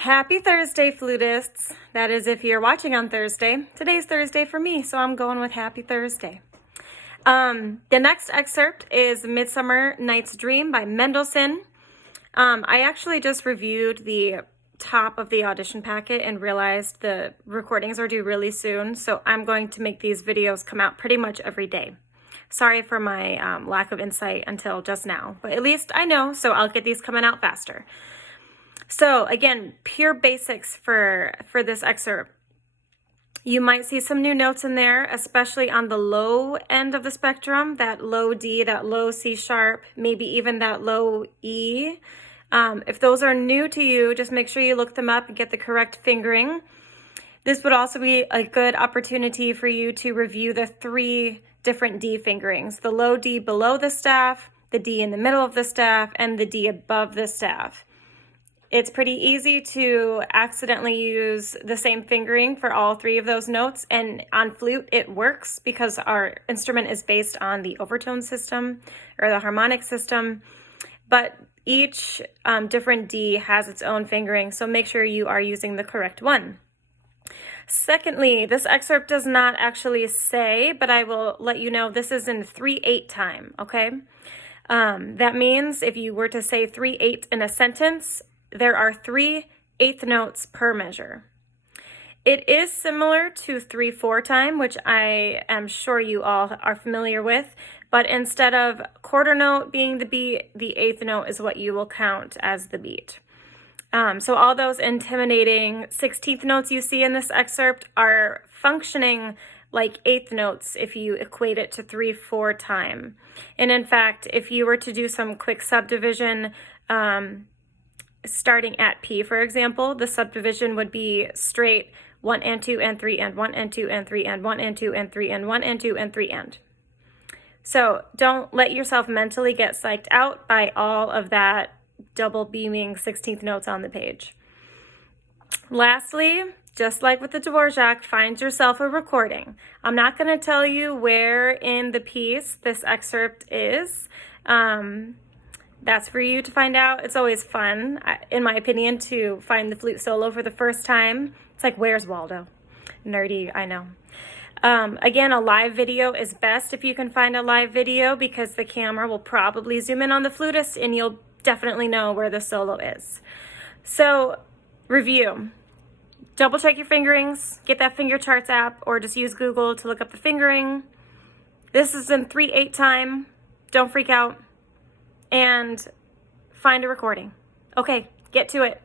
Happy Thursday, flutists. That is if you're watching on Thursday. Today's Thursday for me, so I'm going with Happy Thursday. The next excerpt is Midsummer Night's Dream by Mendelssohn. I actually just reviewed the top of the audition packet and realized the recordings are due really soon, so I'm going to make these videos come out pretty much every day. Sorry for my lack of insight until just now, but at least I know, so I'll get these coming out faster. So again, pure basics for this excerpt. You might see some new notes in there, especially on the low end of the spectrum, that low D, that low C sharp, maybe even that low E. If those are new to you, just make sure you look them up and get the correct fingering. This would also be a good opportunity for you to review the 3 different D fingerings, the low D below the staff, the D in the middle of the staff, and the D above the staff. It's pretty easy to accidentally use the same fingering for all 3 of those notes, and on flute it works because our instrument is based on the overtone system or the harmonic system, but each different D has its own fingering, so make sure you are using the correct one. Secondly, this excerpt does not actually say, but I will let you know this is in 3/8 time, okay? That means if you were to say 3/8 in a sentence, there are 3 eighth notes per measure. It is similar to 3/4 time, which I am sure you all are familiar with, but instead of quarter note being the beat, the eighth note is what you will count as the beat. So all those intimidating 16th notes you see in this excerpt are functioning like eighth notes if you equate it to 3/4 time. And in fact, if you were to do some quick subdivision, starting at P, for example, the subdivision would be straight 1 and 2 and 3 and 1 and 2 and 3 and 1 and 2 and 3 and 1 and 2 and 3 and. So don't let yourself mentally get psyched out by all of that double beaming 16th notes on the page. Lastly, just like with the Dvorak, find yourself a recording. I'm not going to tell you where in the piece this excerpt is. That's for you to find out. It's always fun, in my opinion, to find the flute solo for the first time. It's like, where's Waldo? Nerdy, I know. Again, a live video is best if you can find a live video because the camera will probably zoom in on the flutist and you'll definitely know where the solo is. So, review. Double check your fingerings, get that Fingercharts app, or just use Google to look up the fingering. This is in 3/8 time. Don't freak out. And find a recording. Okay, get to it.